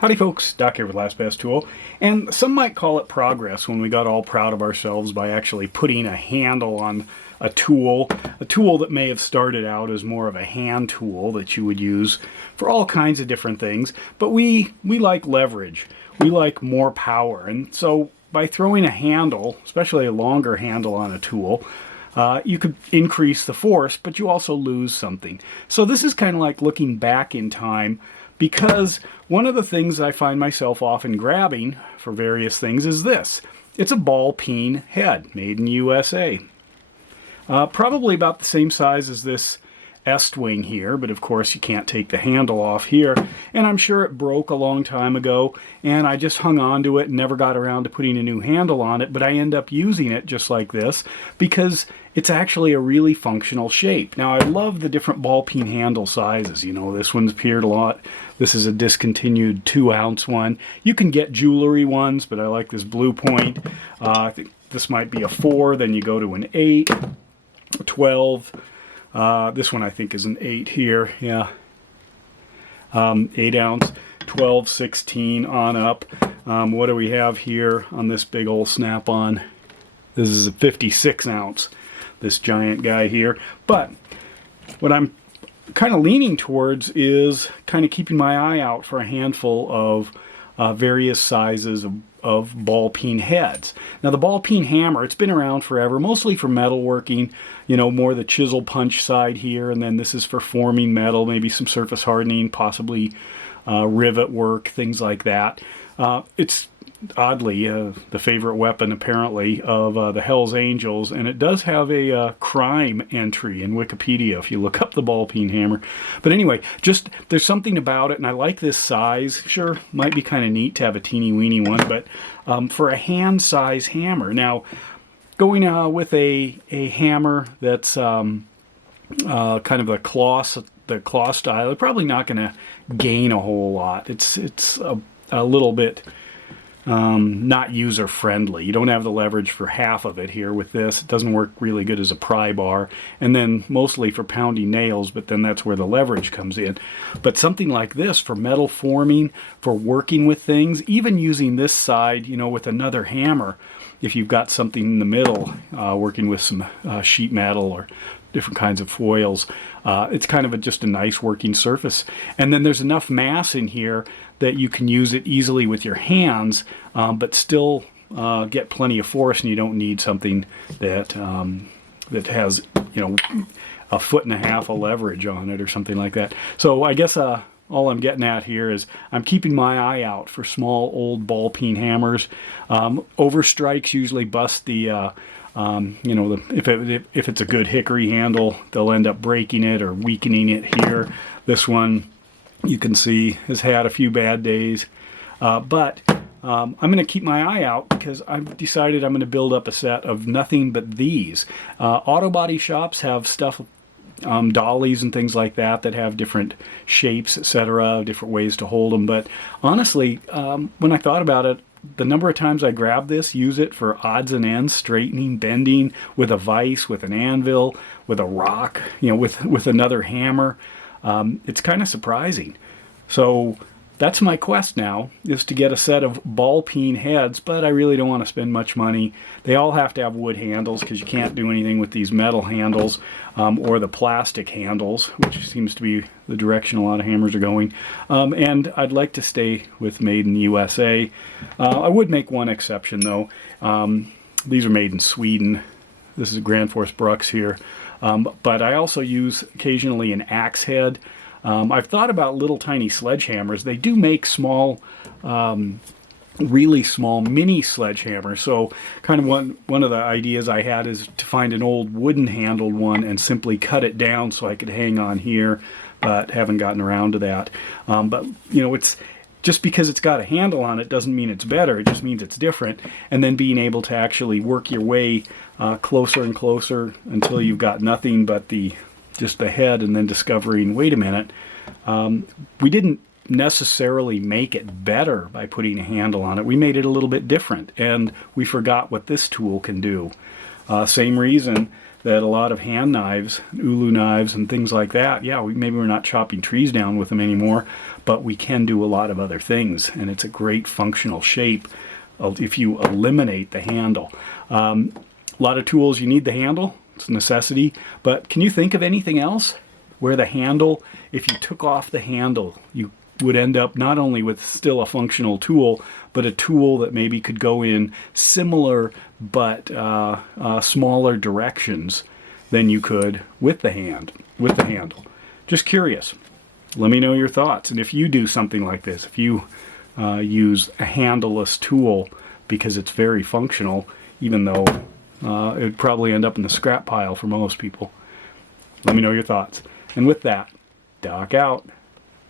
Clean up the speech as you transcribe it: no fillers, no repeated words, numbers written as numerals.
Howdy folks, Doc here with Last Best Tool, and some might call it progress when we got all proud of ourselves by actually putting a handle on a tool that may have started out as more of a hand tool that you would use for all kinds of different things, but we like leverage, we like more power, and so by throwing a handle, especially a longer handle on a tool, you could increase the force, but you also lose something. So this is kind of like looking back in time, because one of the things I find myself often grabbing for various things is this. It's a Ball Peen head, made in USA. Probably about the same size as this Est-wing here, but of course you can't take the handle off here, and I'm sure it broke a long time ago, and I just hung on to it and never got around to putting a new handle on it, but I end up using it just like this because it's actually a really functional shape. Now, I love the different ball peen handle sizes. You know, this one's appeared a lot. This is a discontinued 2-ounce one. You can get jewelry ones, but I like this Blue Point. I think this might be a 4, then you go to an 8, 12. This one I think is an 8 here, yeah. 8 ounce, 12, 16 on up. What do we have here on this big old Snap-on? This is a 56 ounce, this giant guy here. But what I'm kind of leaning towards is kind of keeping my eye out for a handful of various sizes of ball peen heads. Now the ball peen hammer, it's been around forever, mostly for metalworking, you know, more the chisel punch side here, and then this is for forming metal, maybe some surface hardening, possibly rivet work, things like that. It's oddly the favorite weapon apparently of the Hells Angels, and it does have a crime entry in Wikipedia if you look up the ball peen hammer. But anyway, just there's something about it, and I like this size. Sure, might be kind of neat to have a teeny weeny one, but for a hand size hammer. Now, going with a hammer that's kind of the claw style, they're probably not going to gain a whole lot. It's a little bit not user friendly. You don't have the leverage for half of it here with this. It doesn't work really good as a pry bar, and then mostly for pounding nails, but then that's where the leverage comes in. But something like this for metal forming, for working with things, even using this side, you know, with another hammer, if you've got something in the middle, working with some sheet metal or different kinds of foils, it's kind of just a nice working surface. And then there's enough mass in here that you can use it easily with your hands, but still get plenty of force, and you don't need something that that has, you know, 1.5 foot of leverage on it or something like that. So I guess all I'm getting at here is I'm keeping my eye out for small old ball peen hammers. Overstrikes usually bust the you know, if it's a good hickory handle, they'll end up breaking it or weakening it here. This one, you can see, has had a few bad days. But I'm going to keep my eye out because I've decided I'm going to build up a set of nothing but these. Auto body shops have stuff, dollies and things like that have different shapes, etc., different ways to hold them. But honestly, when I thought about it, the number of times I grab this, use it for odds and ends, straightening, bending, with a vise, with an anvil, with a rock, you know, with another hammer, it's kind of surprising. So that's my quest now, is to get a set of ball peen heads, but I really don't want to spend much money. They all have to have wood handles because you can't do anything with these metal handles or the plastic handles, which seems to be the direction a lot of hammers are going. And I'd like to stay with made in the USA. I would make one exception though. These are made in Sweden. This is a Grand Force Brux here. But I also use occasionally an axe head. I've thought about little tiny sledgehammers. They do make small, really small mini sledgehammers. So kind of one of the ideas I had is to find an old wooden handled one and simply cut it down so I could hang on here, but haven't gotten around to that. But you know, it's just because it's got a handle on it doesn't mean it's better. It just means it's different. And then being able to actually work your way closer and closer until you've got nothing but just the head, and then discovering, wait a minute, we didn't necessarily make it better by putting a handle on it. We made it a little bit different, and we forgot what this tool can do. Same reason that a lot of hand knives, ulu knives and things like that, yeah, maybe we're not chopping trees down with them anymore, but we can do a lot of other things, and it's a great functional shape if you eliminate the handle. A lot of tools, you need the handle. It's a necessity. But can you think of anything else where the handle, if you took off the handle, you would end up not only with still a functional tool, but a tool that maybe could go in similar but smaller directions than you could with the handle. Just curious. Let me know your thoughts. And if you do something like this, if you use a handleless tool because it's very functional, even though it would probably end up in the scrap pile for most people. Let me know your thoughts. And with that, Doc out.